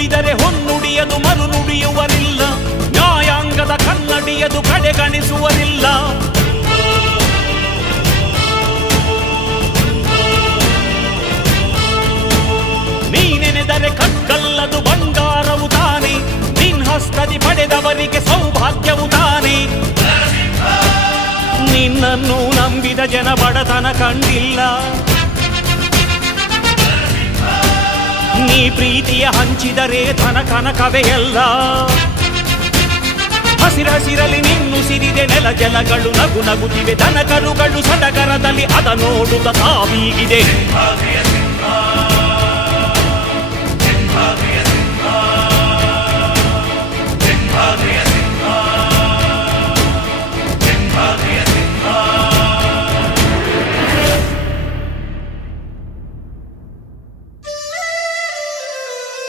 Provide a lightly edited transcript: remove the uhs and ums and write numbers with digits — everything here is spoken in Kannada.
ನುಡಿದರೆ ಹೊನ್ನುಡಿಯದು ಮರು ನುಡಿಯುವರಿಲ್ಲ, ನ್ಯಾಯಾಂಗದ ಕನ್ನಡಿಯದು ಕಡೆಗಣಿಸುವರಿಲ್ಲ. ನೀನೆನೆದರೆ ಕಗ್ಗಲ್ಲದು ಬಂಗಾರವು ತಾನೆ, ನಿನ್ ಹಸ್ತದಿ ಪಡೆದವರಿಗೆ ಸೌಭಾಗ್ಯವು ತಾನೆ. ನಿನ್ನನ್ನು ನಂಬಿದ ಜನ ಬಡತನ ಕಂಡಿಲ್ಲ, ನೀ ಪ್ರೀತಿಯ ಹಂಚಿದರೆ ಧನ ಕನಕವೇ ಎಲ್ಲ. ಹಸಿರಸಿರಲಿ ನಿನ್ನುಸಿರಿದೆ ನೆಲ ಜಲಗಳು ನಗು ನಗುತ್ತಿವೆ, ದನ ಕರುಗಳು ಸಡಗರದಲ್ಲಿ ಅದ ನೋಡುತ್ತ ತಾವೀಗಿದೆ.